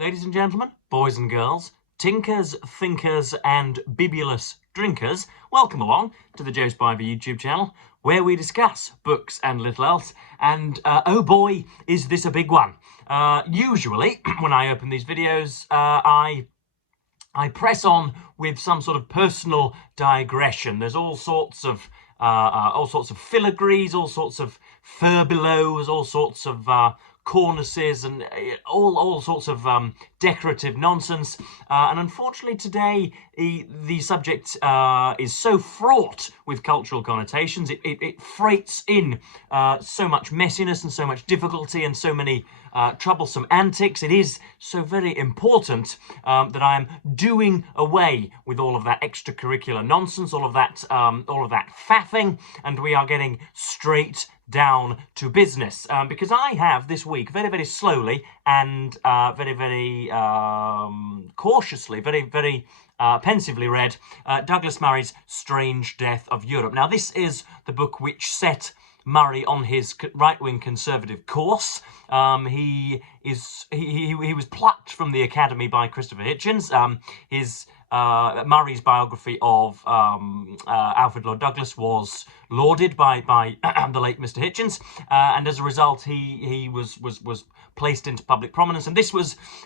Ladies and gentlemen, boys and girls, tinkers, thinkers and bibulous drinkers, welcome along to the Joe Spiver YouTube channel, where we discuss books and little else, and oh boy, is this a big one. Usually, when I open these videos, I press on with some sort of personal digression. There's all sorts of filigrees, all sorts of furbelows, all sorts of cornices, and all sorts of decorative nonsense. And unfortunately today, the subject is so fraught with cultural connotations. It freights in so much messiness and so much difficulty and so many troublesome antics. It is so very important that I am doing away with all of that extracurricular nonsense, all of that faffing, and we are getting straight down to business, because I have this week very, very slowly and very, very cautiously, very, very pensively read Douglas Murray's Strange Death of Europe. Now, this is the book which set Murray on his right-wing conservative course. He was plucked from the Academy by Christopher Hitchens. Murray's biography of Alfred Lord Douglas was lauded by the late Mr. Hitchens, and as a result, he was placed into public prominence. And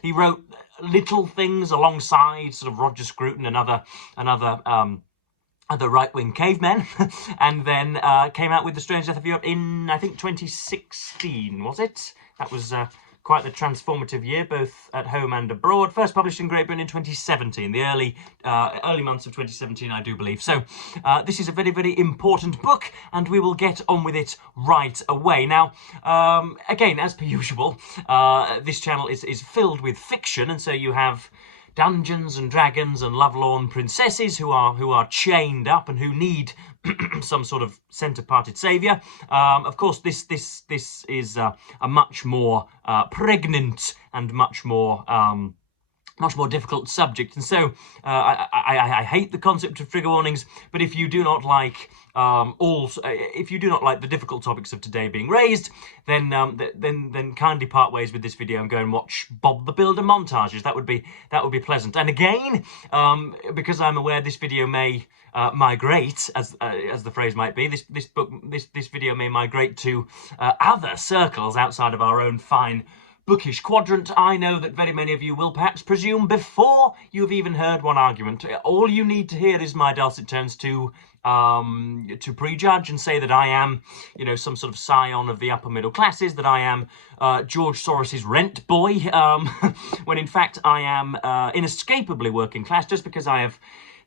he wrote little things alongside sort of Roger Scruton and other right-wing cavemen, and then came out with The Strange Death of Europe in, I think, 2016, was it? That was quite the transformative year, both at home and abroad. First published in Great Britain in 2017, the early months of 2017, I do believe. So this is a very, very important book, and we will get on with it right away. Now, again, as per usual, this channel is filled with fiction, and so you have Dungeons and Dragons and lovelorn princesses who are chained up and who need some sort of centre-parted saviour. Of course, this is a much more pregnant and much more difficult subject, and so I hate the concept of trigger warnings. But if you do not like the difficult topics of today being raised, then kindly part ways with this video and go and watch Bob the Builder montages. That would be pleasant. And again, because I'm aware this video may migrate, as the phrase might be, this video may migrate to other circles outside of our own fine bookish quadrant. I know that very many of you will perhaps presume before you've even heard one argument. All you need to hear is my dulcet tones to prejudge and say that I am, some sort of scion of the upper middle classes, that I am George Soros's rent boy, when in fact I am inescapably working class. Just because I have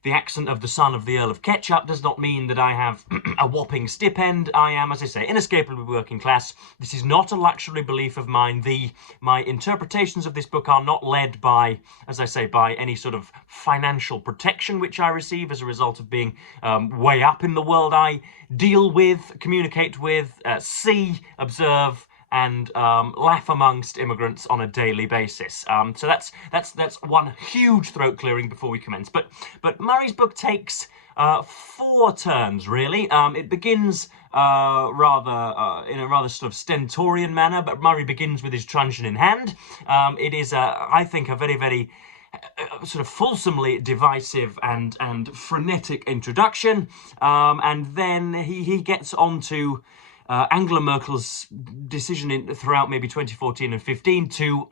the accent of the son of the Earl of Ketchup does not mean that I have a whopping stipend. I am, as I say, inescapably working class. This is not a luxury belief of mine. My interpretations of this book are not led by, as I say, by any sort of financial protection which I receive as a result of being way up in the world. I deal with, communicate with, see, observe, and laugh amongst immigrants on a daily basis. So that's one huge throat clearing before we commence. But Murray's book takes 4 turns, really. It begins in a rather sort of stentorian manner, but Murray begins with his truncheon in hand. It is, I think, a very, very sort of fulsomely divisive and frenetic introduction, and then he gets on to Angela Merkel's decision throughout maybe 2014 and 15 to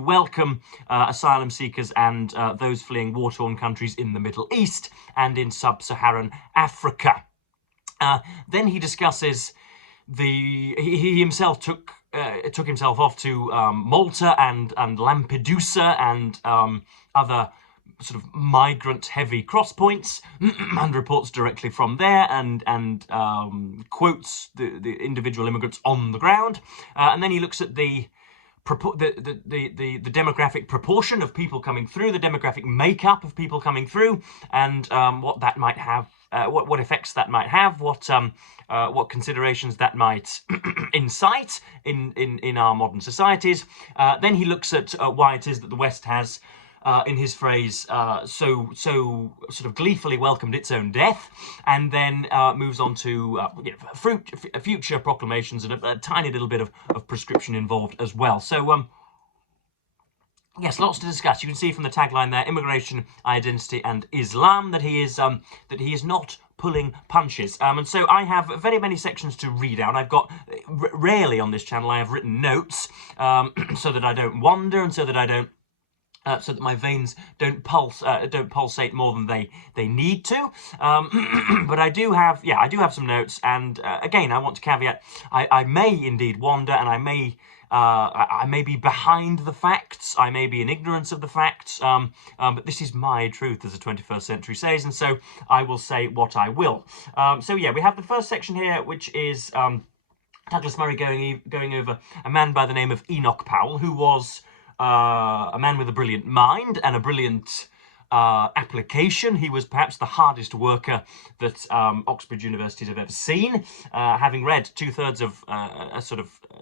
welcome asylum seekers and those fleeing war-torn countries in the Middle East and in sub-Saharan Africa. Then he discusses he himself took himself off to Malta and Lampedusa and other sort of migrant-heavy cross points, and reports directly from there, and quotes the individual immigrants on the ground, and then he looks at the demographic proportion of people coming through, the demographic makeup of people coming through, and what that might have, what effects that might have, what considerations that might incite in our modern societies. Then he looks at why it is that the West has, in his phrase, so sort of gleefully welcomed its own death, and then moves on to future proclamations and a tiny little bit of prescription involved as well. So yes, lots to discuss. You can see from the tagline there, immigration, identity and Islam, that he is not pulling punches. And so I have very many sections to read out. I've got, rarely on this channel, I have written notes so that I don't wander and so that I don't so that my veins don't pulsate more than they need to. But I do have some notes, and again, I want to caveat: I may indeed wander, and I may be behind the facts. I may be in ignorance of the facts. But this is my truth, as the 21st century says, and so I will say what I will. So yeah, we have the first section here, which is Douglas Murray going over a man by the name of Enoch Powell, who was a man with a brilliant mind and a brilliant application. He was perhaps the hardest worker that Oxford universities have ever seen. Having read 2/3 of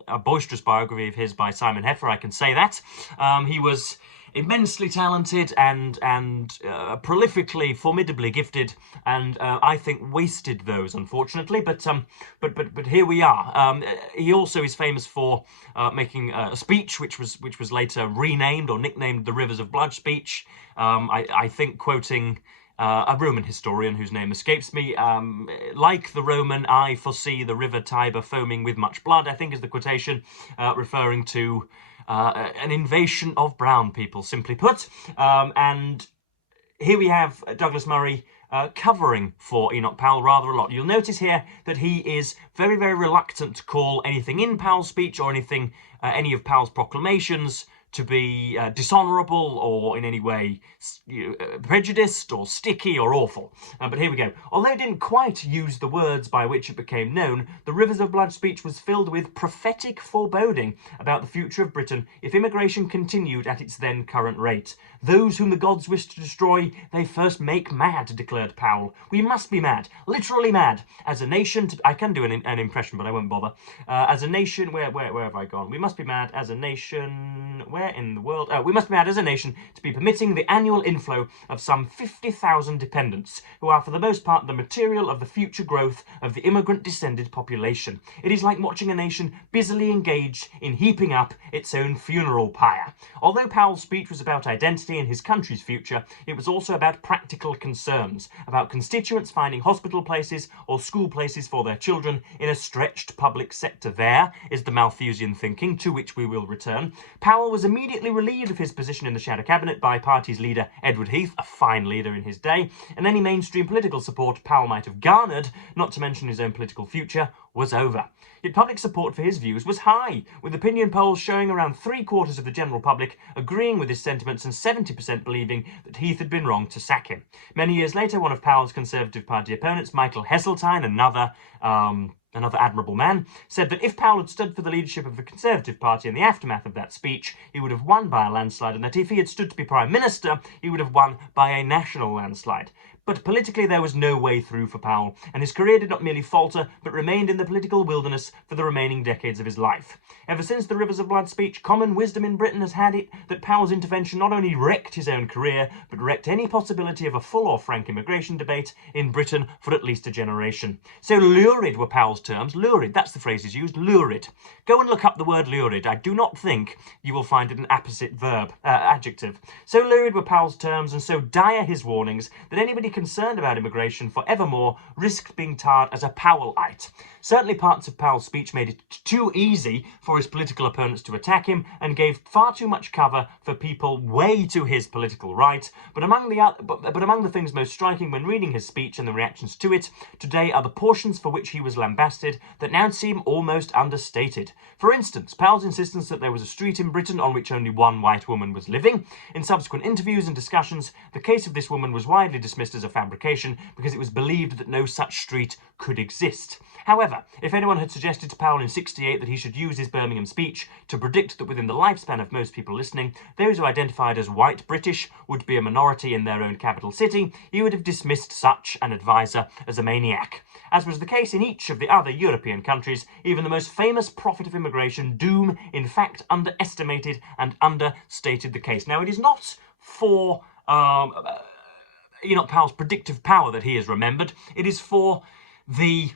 a boisterous biography of his by Simon Heffer, I can say that. He was immensely talented and prolifically, formidably gifted, and I think wasted those, unfortunately. But here we are. He also is famous for making a speech which was later renamed or nicknamed the Rivers of Blood speech. I think quoting a Roman historian whose name escapes me, like the Roman, I foresee the river Tiber foaming with much blood, I think is the quotation, referring to an invasion of brown people, simply put. And here we have Douglas Murray covering for Enoch Powell rather a lot. You'll notice here that he is very, very reluctant to call anything in Powell's speech or anything, any of Powell's proclamations, to be dishonourable or in any way prejudiced or sticky or awful. But here we go. Although it didn't quite use the words by which it became known, the Rivers of Blood speech was filled with prophetic foreboding about the future of Britain if immigration continued at its then current rate. Those whom the gods wish to destroy, they first make mad, declared Powell. We must be mad, literally mad, as a nation. I can do an impression, but I won't bother. As a nation, where have I gone? We must be mad as a nation. Where in the world? We must be mad as a nation to be permitting the annual inflow of some 50,000 dependents, who are for the most part the material of the future growth of the immigrant-descended population. It is like watching a nation busily engaged in heaping up its own funeral pyre. Although Powell's speech was about identity and his country's future, it was also about practical concerns, about constituents finding hospital places or school places for their children in a stretched public sector. There is the Malthusian thinking, to which we will return. Powell was immediately relieved of his position in the shadow cabinet by party's leader Edward Heath, a fine leader in his day, and any mainstream political support Powell might have garnered, not to mention his own political future, was over. Yet public support for his views was high, with opinion polls showing around 3/4 of the general public agreeing with his sentiments and 70% believing that Heath had been wrong to sack him. Many years later, one of Powell's Conservative Party opponents, Michael Heseltine, another admirable man, said that if Powell had stood for the leadership of the Conservative Party in the aftermath of that speech, he would have won by a landslide, and that if he had stood to be Prime Minister, he would have won by a national landslide. But politically there was no way through for Powell, and his career did not merely falter, but remained in the political wilderness for the remaining decades of his life. Ever since the Rivers of Blood speech, common wisdom in Britain has had it that Powell's intervention not only wrecked his own career, but wrecked any possibility of a full or frank immigration debate in Britain for at least a generation. So lurid were Powell's terms. Lurid, that's the phrase he's used, lurid. Go and look up the word lurid. I do not think you will find it an apposite adjective. So lurid were Powell's terms, and so dire his warnings, that anybody concerned about immigration forevermore risked being tarred as a Powellite. Certainly parts of Powell's speech made it too easy for his political opponents to attack him and gave far too much cover for people way to his political right. But among the things most striking when reading his speech and the reactions to it today are the portions for which he was lambasted that now seem almost understated. For instance, Powell's insistence that there was a street in Britain on which only one white woman was living. In subsequent interviews and discussions, the case of this woman was widely dismissed as a fabrication because it was believed that no such street could exist. However, if anyone had suggested to Powell in '68 that he should use his Birmingham speech to predict that within the lifespan of most people listening, those who identified as white British would be a minority in their own capital city, he would have dismissed such an advisor as a maniac. As was the case in each of the other European countries, even the most famous prophet of immigration, Doom, in fact underestimated and understated the case. Now, it is not for Enoch Powell's predictive power that he is remembered. It is for the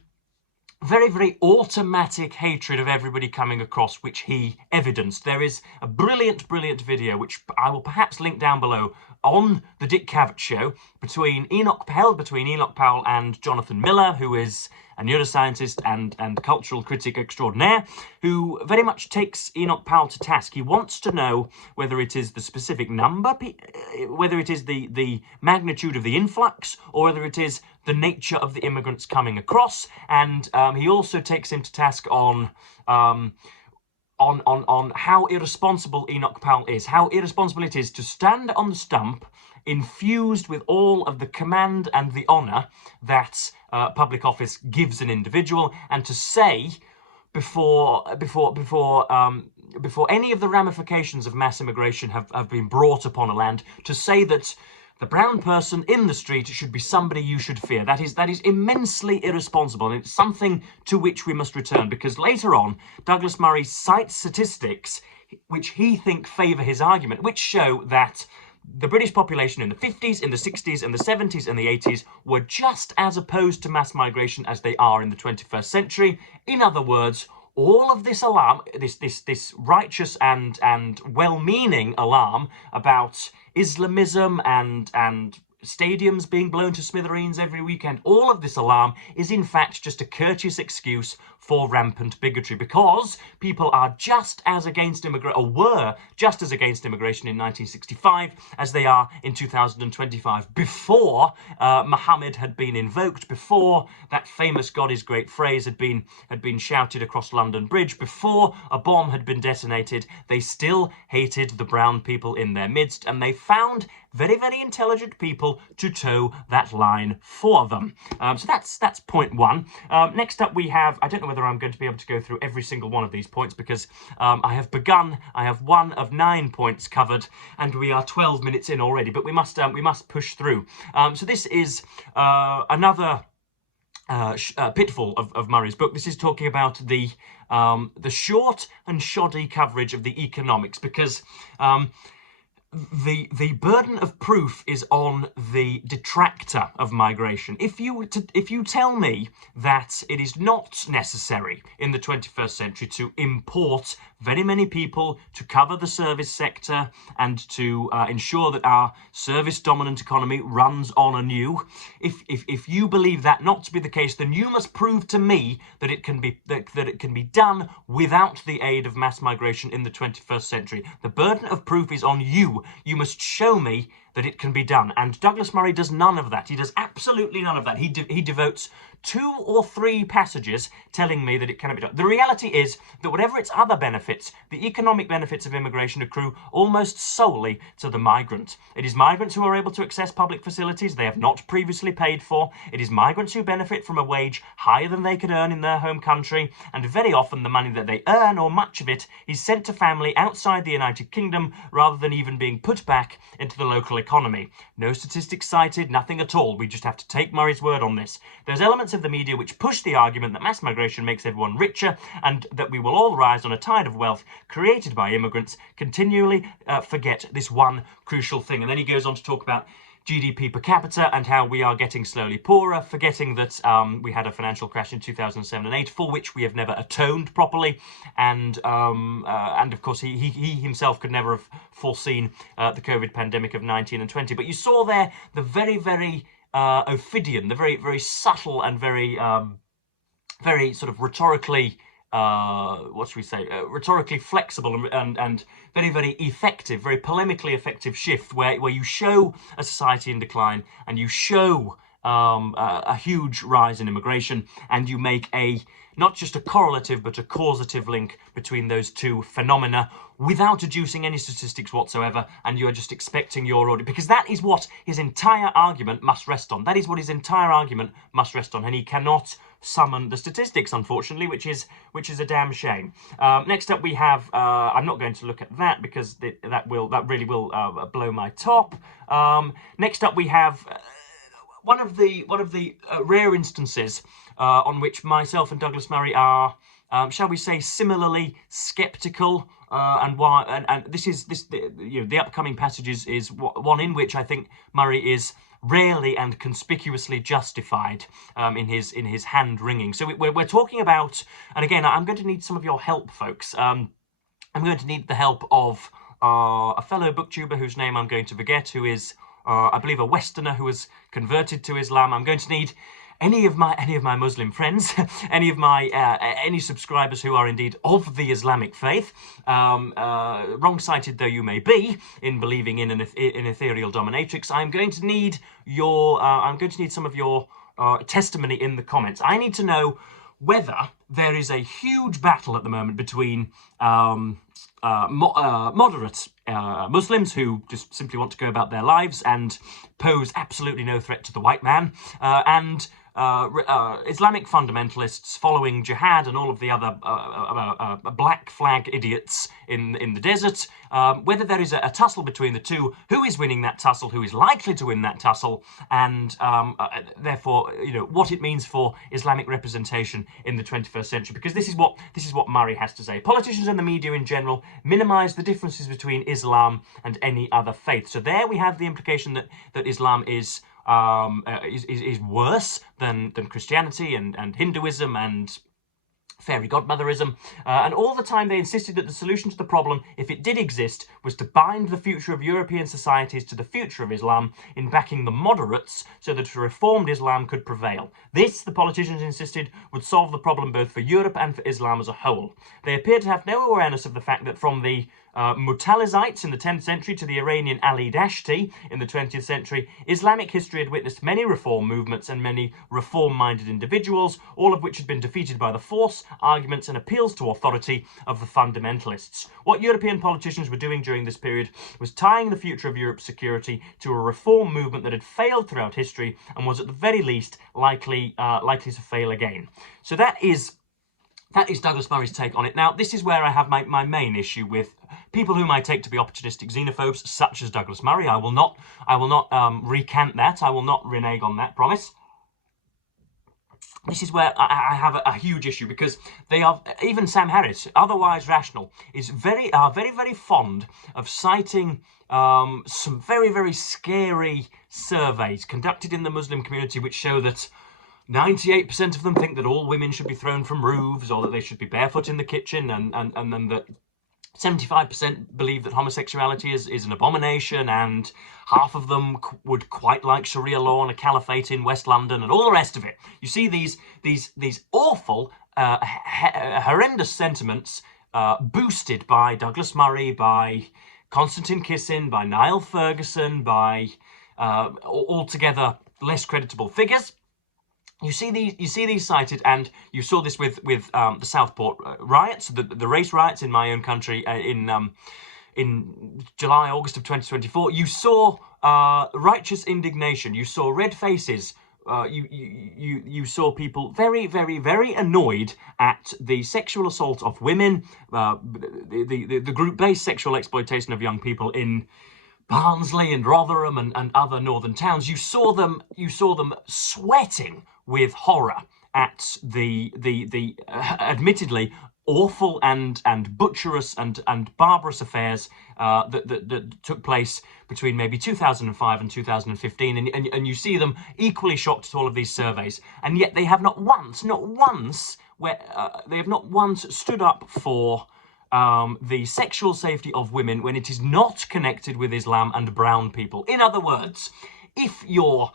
very, very automatic hatred of everybody coming across, which he evidenced. There is a brilliant, brilliant video, which I will perhaps link down below, on the Dick Cavett show between Enoch Powell and Jonathan Miller, who is a neuroscientist and cultural critic extraordinaire, who very much takes Enoch Powell to task. He wants to know whether it is the specific number, whether it is the magnitude of the influx, or whether it is the nature of the immigrants coming across. And he also takes him to task on how irresponsible Enoch Powell is, how irresponsible it is to stand on the stump infused with all of the command and the honour that public office gives an individual, and to say before any of the ramifications of mass immigration have been brought upon a land, to say that the brown person in the street should be somebody you should fear. That is immensely irresponsible, and it's something to which we must return, because later on, Douglas Murray cites statistics which he thinks favour his argument, which show that the British population in the 50s, in the 60s, and the 70s, and the 80s were just as opposed to mass migration as they are in the 21st century. In other words, all of this alarm, this righteous and well-meaning alarm about Islamism and stadiums being blown to smithereens every weekend, all of this alarm is in fact just a courteous excuse for rampant bigotry, because people are just as against immigration, or were just as against immigration in 1965 as they are in 2025, before Muhammad had been invoked, before that famous God is great phrase had been shouted across London Bridge, before a bomb had been detonated. They still hated the brown people in their midst, and they found very, very intelligent people to toe that line for them. So that's point one. Next up we have, I don't know whether I'm going to be able to go through every single one of these points, because I have one of 9 points covered, and we are 12 minutes in already, but we must push through. So this is another pitfall of Murray's book. This is talking about the short and shoddy coverage of the economics, because the burden of proof is on the detractor of migration. If you tell me that it is not necessary in the 21st century to import very many people to cover the service sector and to ensure that our service-dominant economy runs on anew, if you believe that not to be the case, then you must prove to me that it can be done without the aid of mass migration in the 21st century. The burden of proof is on you. You must show me that it can be done. And Douglas Murray does none of that. He does absolutely none of that. He devotes 2 or 3 passages telling me that it cannot be done. The reality is that whatever its other benefits, the economic benefits of immigration accrue almost solely to the migrant. It is migrants who are able to access public facilities they have not previously paid for. It is migrants who benefit from a wage higher than they could earn in their home country, and very often the money that they earn, or much of it, is sent to family outside the United Kingdom rather than even being put back into the local economy. No statistics cited, nothing at all. We just have to take Murray's word on this. There's elements of the media which push the argument that mass migration makes everyone richer and that we will all rise on a tide of wealth created by immigrants, continually forget this one crucial thing. And then he goes on to talk about GDP per capita and how we are getting slowly poorer, forgetting that we had a financial crash in 2007 and 8 for which we have never atoned properly, and of course he himself could never have foreseen the COVID pandemic of 19 and 20. But you saw there the very, very Ophidian, the very, very subtle and very very sort of rhetorically rhetorically flexible and very, very effective, very polemically effective shift where you show a society in decline and you show a huge rise in immigration, and you make not just a correlative but a causative link between those two phenomena without adducing any statistics whatsoever, and you are just expecting your audience, because that is what his entire argument must rest on. That is what his entire argument must rest on, and he cannot summon the statistics, unfortunately, which is a damn shame. Next up we have, I'm not going to look at that because that really will blow my top. Next up we have one of the rare instances on which myself and Douglas Murray are shall we say, similarly skeptical, and why? And the upcoming passage is one in which I think Murray is rarely and conspicuously justified in his hand wringing. So we're talking about, and again, I'm going to need some of your help, folks. I'm going to need the help of a fellow booktuber whose name I'm going to forget, who is, I believe, a Westerner who has converted to Islam. I'm going to need any of my Muslim friends, any subscribers who are indeed of the Islamic faith, wrong-sighted though you may be in believing in an ethereal dominatrix. I'm going to need some of your testimony in the comments. I need to know whether there is a huge battle at the moment between moderate Muslims who just simply want to go about their lives and pose absolutely no threat to the white man, and Islamic fundamentalists following jihad and all of the other black flag idiots in the desert. Whether there is a tussle between the two, who is winning that tussle, who is likely to win that tussle, and therefore, what it means for Islamic representation in the 21st century. Because this is what Murray has to say. Politicians and the media in general minimise the differences between Islam and any other faith. So there we have the implication that Islam is worse than Christianity and Hinduism and fairy godmotherism, and all the time they insisted that the solution to the problem, if it did exist, was to bind the future of European societies to the future of Islam in backing the moderates so that a reformed Islam could prevail. This, the politicians insisted, would solve the problem both for Europe and for Islam as a whole. They appeared to have no awareness of the fact that from the Mutalizites in the 10th century to the Iranian Ali Dashti in the 20th century, Islamic history had witnessed many reform movements and many reform-minded individuals, all of which had been defeated by the force, arguments and appeals to authority of the fundamentalists. What European politicians were doing during this period was tying the future of Europe's security to a reform movement that had failed throughout history and was at the very least likely to fail again. So that is Douglas Murray's take on it. Now, this is where I have my main issue with people whom I take to be opportunistic xenophobes, such as Douglas Murray. I will not recant that. I will not renege on that promise. This is where I have a huge issue, because they are, even Sam Harris, otherwise rational, is very fond of citing some very scary surveys conducted in the Muslim community which show that 98% of them think that all women should be thrown from roofs, or that they should be barefoot in the kitchen, and then that 75% believe that homosexuality is an abomination, and half of them would quite like Sharia law and a caliphate in West London, and all the rest of it. You see these awful, horrendous sentiments boosted by Douglas Murray, by Konstantin Kisin, by Niall Ferguson, by altogether less creditable figures. You see these cited, and you saw this with the Southport riots, the race riots in my own country in July, August of 2024. You saw righteous indignation. You saw red faces. You saw people very annoyed at the sexual assault of women, the group-based sexual exploitation of young people in Barnsley and Rotherham and other northern towns. You saw them sweating with horror at the admittedly awful and butcherous and barbarous affairs that took place between maybe 2005 and 2015, and you see them equally shocked at all of these surveys, and yet they have not once stood up for the sexual safety of women when it is not connected with Islam and brown people. In other words, if your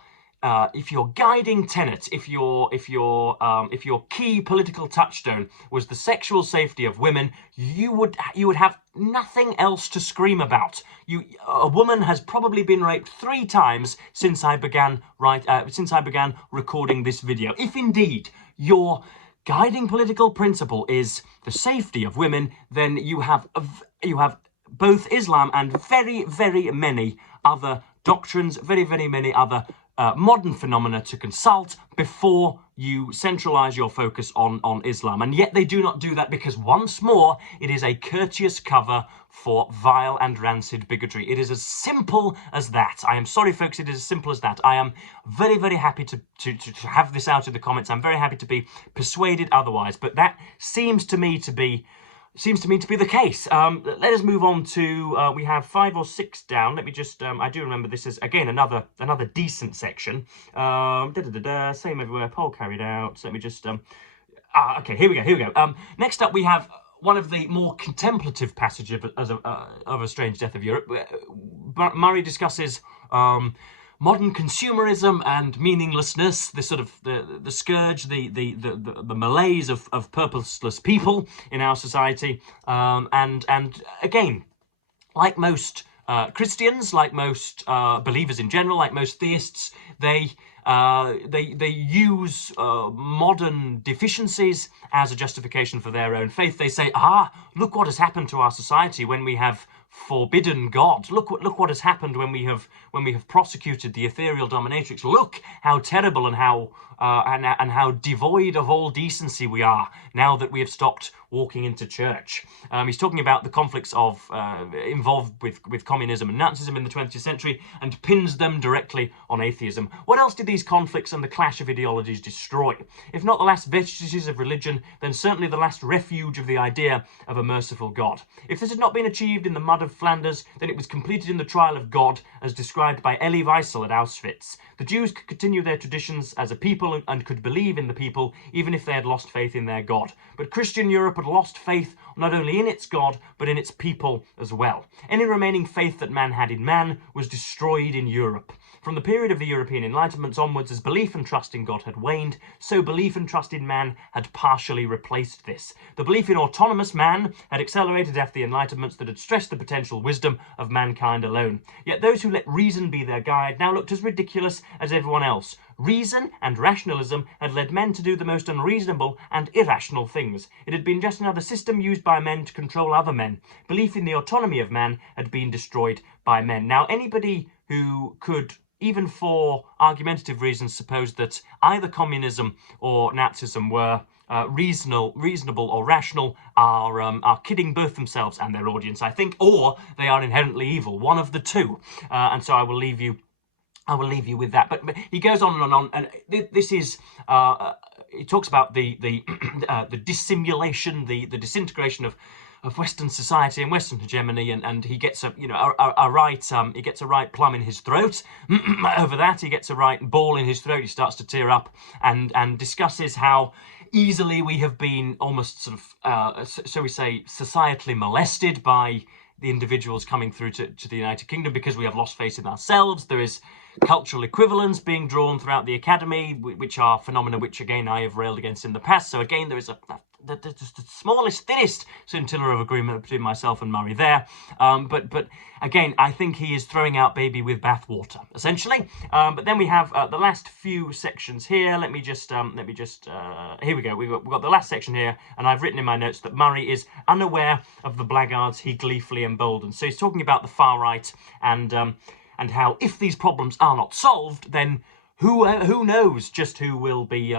guiding tenet, if your key political touchstone was the sexual safety of women, you would have nothing else to scream about. A woman has probably been raped 3 times since I began recording this video. If indeed your guiding political principle is the safety of women, then you have both Islam and very many other doctrines, very many other modern phenomena to consult before you centralize your focus on Islam. And yet they do not do that because, once more, it is a courteous cover for vile and rancid bigotry. It is as simple as that. I am sorry, folks, it is as simple as that. I am very, very happy to have this out in the comments. I'm very happy to be persuaded otherwise, but that seems to me to be the case. Let us move on to, we have 5 or 6 down. Let me just, I do remember this is, again, another decent section. Same everywhere, poll carried out. So let me just, okay, here we go. Next up we have one of the more contemplative passages of A Strange Death of Europe. Murray discusses modern consumerism and meaninglessness, the sort of the scourge, the malaise of purposeless people in our society, and again, like most Christians, like most believers in general, like most theists, they use modern deficiencies as a justification for their own faith. They say, look what has happened to our society when we have forbidden God. Look what has happened when we have prosecuted the ethereal dominatrix. Look how terrible and how devoid of all decency we are now that we have stopped walking into church. He's talking about the conflicts involved with communism and Nazism in the 20th century and pins them directly on atheism. What else did these conflicts and the clash of ideologies destroy? If not the last vestiges of religion, then certainly the last refuge of the idea of a merciful God. If this had not been achieved in the mud of Flanders, then it was completed in the trial of God as described by Elie Wiesel at Auschwitz. The Jews could continue their traditions as a people and could believe in the people even if they had lost faith in their God. But Christian Europe had lost faith not only in its God, but in its people as well. Any remaining faith that man had in man was destroyed in Europe. From the period of the European Enlightenments onwards, as belief and trust in God had waned, so belief and trust in man had partially replaced this. The belief in autonomous man had accelerated after the Enlightenments that had stressed the potential wisdom of mankind alone. Yet those who let reason be their guide now looked as ridiculous as everyone else. Reason and rationalism had led men to do the most unreasonable and irrational things. It had been just another system used by men to control other men. Belief in the autonomy of man had been destroyed by men. Now, anybody who could, even for argumentative reasons, suppose that either communism or Nazism were reasonable or rational are kidding both themselves and their audience, I think, or they are inherently evil, one of the two. And so I will leave you with that. But he goes on and on, and this is he talks about the dissimulation, the disintegration of Western society and Western hegemony, and he gets a right plum in his throat over that. He gets a right ball in his throat. He starts to tear up and discusses how easily we have been almost sort of shall we say societally molested by the individuals coming through to the United Kingdom because we have lost faith in ourselves. There is cultural equivalence being drawn throughout the academy, which are phenomena which, again, I have railed against in the past. So, again, there is the smallest, thinnest scintilla of agreement between myself and Murray there. But again, I think he is throwing out baby with bathwater, essentially. But then we have the last few sections here. Let me just here we go. We've got the last section here, and I've written in my notes that Murray is unaware of the blackguards he gleefully emboldens. So he's talking about the far right and how if these problems are not solved, then who knows just who will be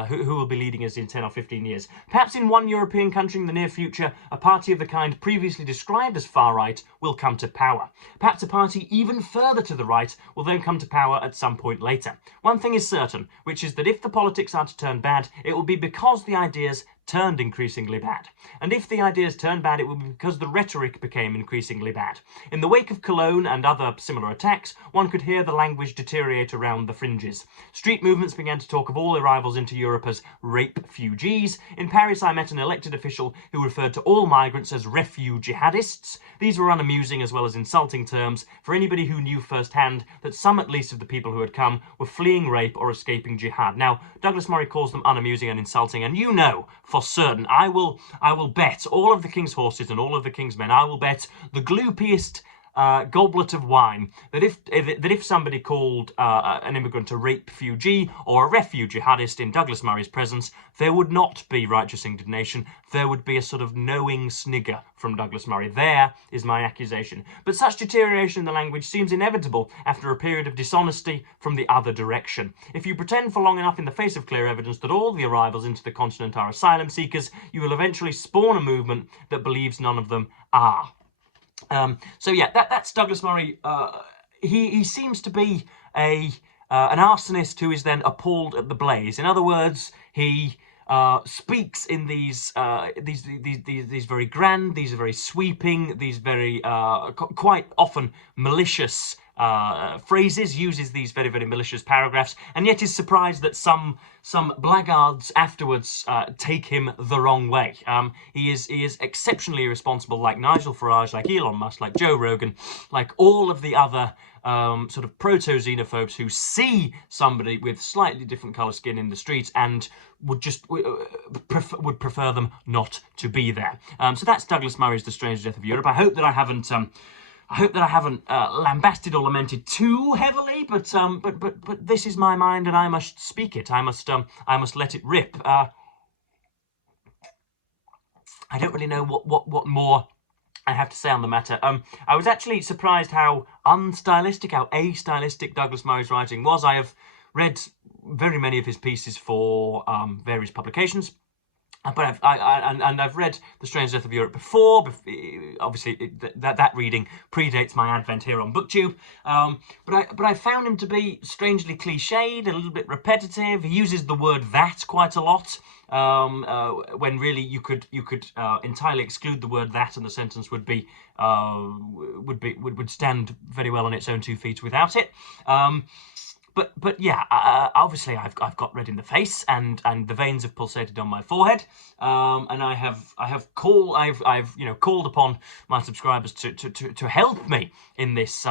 leading us in 10 or 15 years. Perhaps in one European country in the near future, a party of the kind previously described as far right will come to power. Perhaps a party even further to the right will then come to power at some point later. One thing is certain, which is that if the politics are to turn bad, it will be because the ideas turned increasingly bad. And if the ideas turned bad, it will be because the rhetoric became increasingly bad. In the wake of Cologne and other similar attacks, one could hear the language deteriorate around the fringes. Street movements began to talk of all arrivals into Europe as rape-fugees. In Paris, I met an elected official who referred to all migrants as refugee-jihadists. These were unamusing as well as insulting terms for anybody who knew firsthand that some at least of the people who had come were fleeing rape or escaping jihad. Now, Douglas Murray calls them unamusing and insulting, and you know for certain, I will bet all of the king's horses and all of the king's men, I will bet the gloopiest goblet of wine, that if somebody called an immigrant a refugee or a refugee jihadist in Douglas Murray's presence, there would not be righteous indignation. There would be a sort of knowing snigger from Douglas Murray. There is my accusation. But such deterioration in the language seems inevitable after a period of dishonesty from the other direction. If you pretend for long enough in the face of clear evidence that all the arrivals into the continent are asylum seekers, you will eventually spawn a movement that believes none of them are. So yeah, that's Douglas Murray. He seems to be an arsonist who is then appalled at the blaze. In other words, he speaks in these very grand, these are very sweeping, these very quite often malicious phrases, uses these very, very malicious paragraphs, and yet is surprised that some blackguards afterwards take him the wrong way. He is exceptionally irresponsible, like Nigel Farage, like Elon Musk, like Joe Rogan, like all of the other sort of proto-xenophobes who see somebody with slightly different colour skin in the streets and would prefer them not to be there. So that's Douglas Murray's The Strange Death of Europe. I hope that I haven't lambasted or lamented too heavily, but this is my mind and I must speak it. I must let it rip. I don't really know what more I have to say on the matter. I was actually surprised how unstylistic, how astylistic Douglas Murray's writing was. I have read very many of his pieces for various publications. But I've read The Strange Death of Europe before. Obviously, that reading predates my advent here on BookTube. But I found him to be strangely cliched, a little bit repetitive. He uses the word "that" quite a lot, when really you could entirely exclude the word "that" and the sentence would stand very well on its own 2 feet without it. But yeah, obviously I've got red in the face and the veins have pulsated on my forehead, and I've called upon my subscribers to help me in this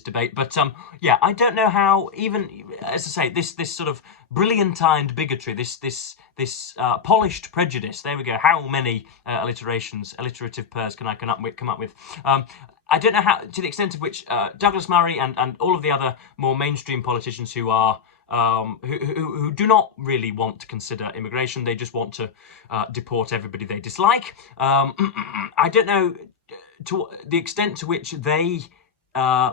debate. But yeah, I don't know how, even as I say, this sort of brilliantined bigotry, this polished prejudice. There we go. How many alliterative pairs can I come up with? I don't know how, to the extent of which Douglas Murray and all of the other more mainstream politicians who are who do not really want to consider immigration, they just want to deport everybody they dislike. I don't know to the extent to which they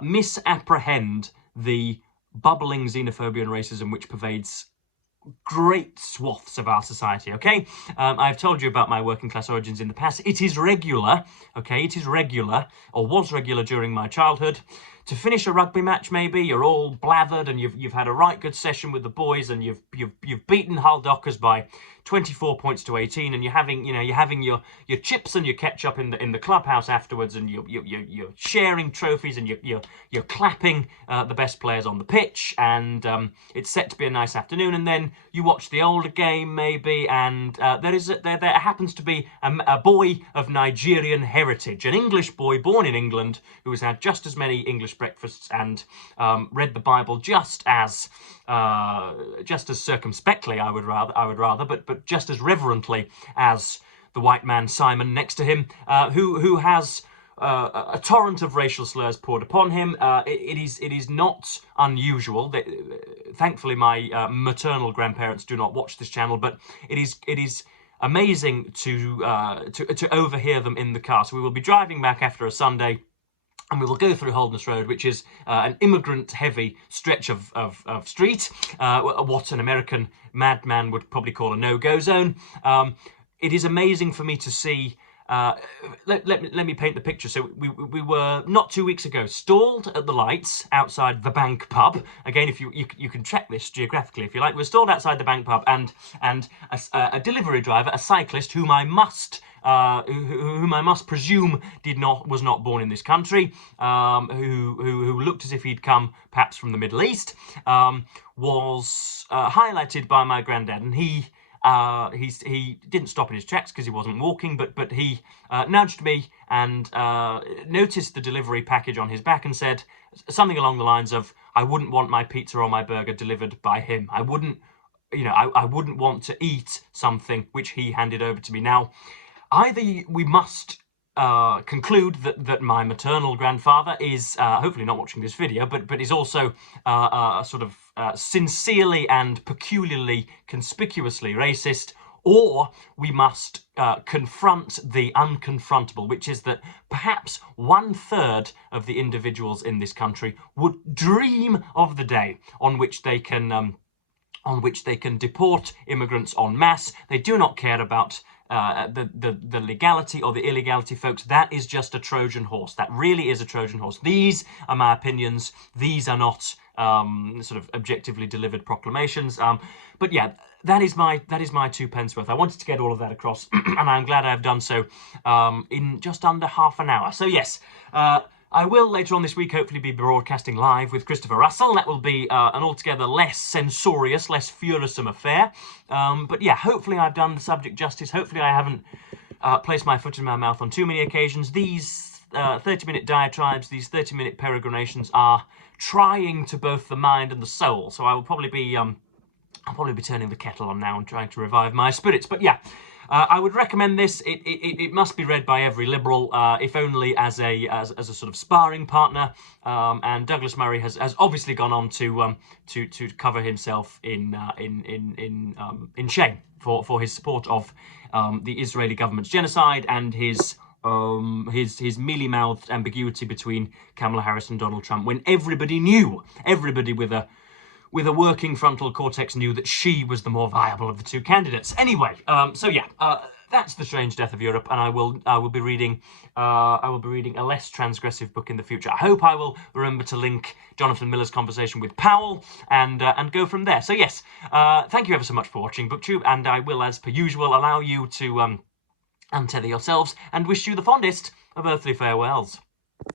misapprehend the bubbling xenophobia and racism which pervades great swaths of our society, okay? I've told you about my working class origins in the past. It is regular, okay? It is regular, or was regular during my childhood. To finish a rugby match, maybe you're all blathered and you've had a right good session with the boys and you've beaten Hull Dockers by 24 points to 18, and you're having your chips and your ketchup in the clubhouse afterwards, and you're sharing trophies and you're clapping the best players on the pitch, and it's set to be a nice afternoon, and then you watch the older game maybe, and there happens to be a boy of Nigerian heritage, an English boy born in England who has had just as many English breakfasts and read the Bible just as circumspectly, I would rather, but just as reverently as the white man Simon next to him, who has a torrent of racial slurs poured upon him. It is not unusual. Thankfully, my maternal grandparents do not watch this channel, but it is amazing to overhear them in the car. So we will be driving back after a Sunday, and we will go through Holderness Road, which is an immigrant-heavy stretch of street, what an American madman would probably call a no-go zone. It is amazing for me to see. Let me paint the picture. So we were not 2 weeks ago stalled at the lights outside the Bank pub. Again, if you can check this geographically if you like. We're stalled outside the Bank pub, and a delivery driver, a cyclist whom I must presume was not born in this country, who looked as if he'd come perhaps from the Middle East, was highlighted by my granddad, and he didn't stop in his tracks because he wasn't walking, but he nudged me and noticed the delivery package on his back and said something along the lines of, "I wouldn't want my pizza or my burger delivered by him. I wouldn't want to eat something which he handed over to me." Now, either we must conclude that my maternal grandfather is hopefully not watching this video, but is also sort of sincerely and peculiarly conspicuously racist, or we must confront the unconfrontable, which is that perhaps 1/3 of the individuals in this country would dream of the day on which they can deport immigrants en masse. They do not care about the legality or the illegality, folks. That is just a Trojan horse. That really is a Trojan horse. These are my opinions. These are not sort of objectively delivered proclamations. But yeah, that is my 2 pence worth. I wanted to get all of that across, and I'm glad I've done so in just under half an hour. So yes, I will later on this week hopefully be broadcasting live with Christopher Russell. That will be an altogether less censorious, less fearsome affair. But yeah, hopefully I've done the subject justice. Hopefully I haven't placed my foot in my mouth on too many occasions. These 30-minute diatribes, these 30-minute peregrinations are trying to both the mind and the soul. So I will probably be I'll probably be turning the kettle on now and trying to revive my spirits. But yeah, I would recommend this. It must be read by every liberal, if only as a sort of sparring partner. And Douglas Murray has obviously gone on to cover himself in shame for his support of the Israeli government's genocide and his mealy-mouthed ambiguity between Kamala Harris and Donald Trump, when everybody with a working frontal cortex knew that she was the more viable of the two candidates. Anyway, so yeah, that's The Strange Death of Europe, and I will be reading a less transgressive book in the future. I hope I will remember to link Jonathan Miller's conversation with Powell and go from there. So yes, thank you ever so much for watching BookTube, and I will, as per usual, allow you to untether yourselves and wish you the fondest of earthly farewells.